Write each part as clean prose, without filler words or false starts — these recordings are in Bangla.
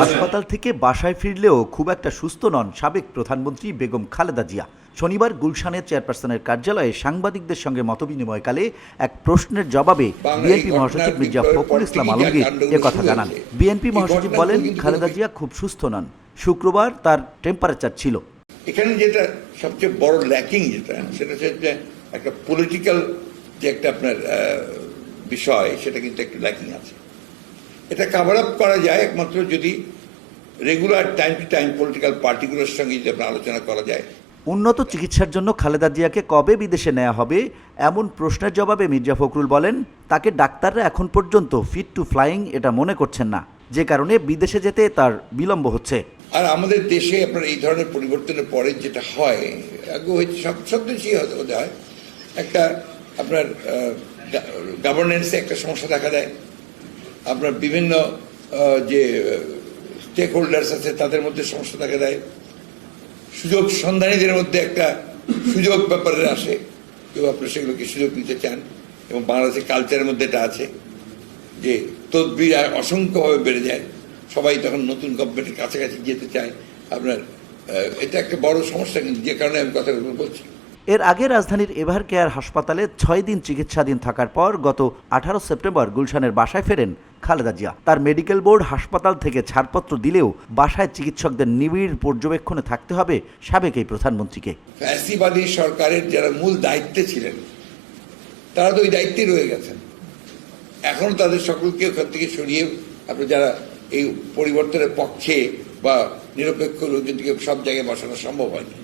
হাসপাতাল থেকে বাসায় ফিরলেও খুব একটা সুস্থ নন সাবেক প্রধানমন্ত্রী বেগম খালেদা জিয়া। শনিবার গুলশানের চেয়ারপারসনের কার্যালয়ে সাংবাদিকদের সঙ্গে মতবিনিময়কালে এক প্রশ্নের জবাবে বিএনপি মহাসচিব মির্জা ফখরুল ইসলাম আলমগীর একথা জানান। বিএনপি মহাসচিব বলেন, খালেদা জিয়া খুব সুস্থ নন, শুক্রবার তার টেম্পারেচার ছিল। এখানে যেটা সবচেয়ে বড় ল্যাকিং সেটা হচ্ছে একটা পলিটিক্যাল যে একটা আপনার বিষয়, সেটা কিন্তু একটু ল্যাকিং আছে। এটা কভার আপ করা যায় একমাত্র যদি regular time to time political পার্টিগুলোর সঙ্গে যদি আপনার আলোচনা করা যায়। উন্নত চিকিৎসার জন্য খালেদা জিয়াকে কবে বিদেশে নেওয়া হবে এমন প্রশ্নের জবাবে মির্জা ফখরুল বলেন, তাকে ডাক্তাররা এখন পর্যন্ত ফিট টু ফ্লাইং এটা মনে করছেন না, যে কারণে বিদেশে যেতে তার বিলম্ব হচ্ছে। আর আমাদের দেশে আপনার এই ধরনের পরিবর্তনের পরে যেটা হয়, আগে হয়েছে সব দেশেই হতে হয়, একটা আপনার গভর্নেন্সে একটা সমস্যা দেখা দেয়, আপনার বিভিন্ন যে স্টেক হোল্ডার্স আছে তাদের মধ্যে সমস্যা দেখা দেয়, সুযোগ সন্ধানীদের মধ্যে একটা সুযোগ ব্যাপারে আসে, কেউ আপনার সেগুলোকে সুযোগ নিতে চান। এবং বাংলাদেশের কালচারের মধ্যে এটা আছে যে তদবির অসংখ্যভাবে বেড়ে যায়, সবাই তখন নতুন গভর্নমেন্টের কাছাকাছি যেতে চায়। আপনার এটা একটা বড় সমস্যা, কিন্তু যে কারণে আমি কথাগুলো বলছি। এর আগে রাজধানীর এভার কেয়ার হাসপাতালে 6 দিন চিকিৎসাধীন থাকার পর গত 18 সেপ্টেম্বর গুলশানের বাসায় ফেরেন খালেদা জিয়া। তার মেডিকেল বোর্ড হাসপাতাল থেকে ছাড়পত্র দিলেও বাসায় চিকিৎসকদের নিবিড় পর্যবেক্ষণে থাকতে হবে সাবেক এই প্রধানমন্ত্রীকে। ফ্যাসিবাদী সরকারের যারা মূল দায়িত্বে ছিলেন তারা তো ওই দায়িত্বে রয়ে গেছেন। এখনো তাদের সকলকে ওখান থেকে সরিয়ে আপনার যারা এই পরিবর্তনের পক্ষে বা নিরপেক্ষ লোকজনকে সব জায়গায় বসানো সম্ভব হয়নি।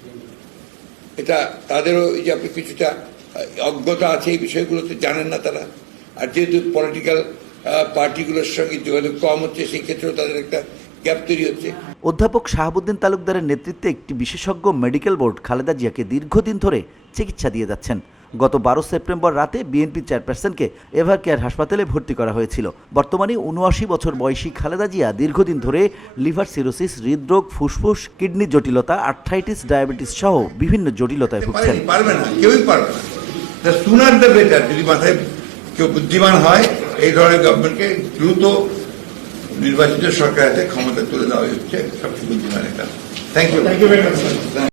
এটা তাদেরও এই যে আপনি কিছুটা অজ্ঞতা আছে, এই বিষয়গুলোতে জানেন না তারা। আর যেহেতু পলিটিক্যাল পার্টিগুলোর সঙ্গে যোগাযোগ কম হচ্ছে, সেই ক্ষেত্রেও তাদের একটা গ্যাপ তৈরি হচ্ছে। অধ্যাপক শাহাবুদ্দিন তালুকদারের নেতৃত্বে একটি বিশেষজ্ঞ মেডিকেল বোর্ড খালেদা জিয়াকে দীর্ঘদিন ধরে চিকিৎসা দিয়ে যাচ্ছেন। গত 12 সেপ্টেম্বর রাতে বিএনপি চেয়ারপারসনকে এভার কেয়ার হাসপাতালে ভর্তি করা হয়েছিল। বর্তমানে 79 বছর বয়সী খালেদা জিয়া দীর্ঘদিন ধরে লিভার সিরোসিস, হৃদরোগ, ফুসফুস, কিডনি জটিলতা, আর্থ্রাইটিস, ডায়াবেটিস সহ বিভিন্ন জটিলতায় ভুগছেন। পারবে না, কেউই পারবে না। The sooner the better. যদি মাথায় কেউ বুদ্ধিমান হয়, এই ধরনের গভর্নমেন্টকে দ্রুত নির্বাচিত সরকারের হাতে ক্ষমতা তুলে দেওয়া হচ্ছে সবচেয়ে বুদ্ধিমানের কাজ। Thank you.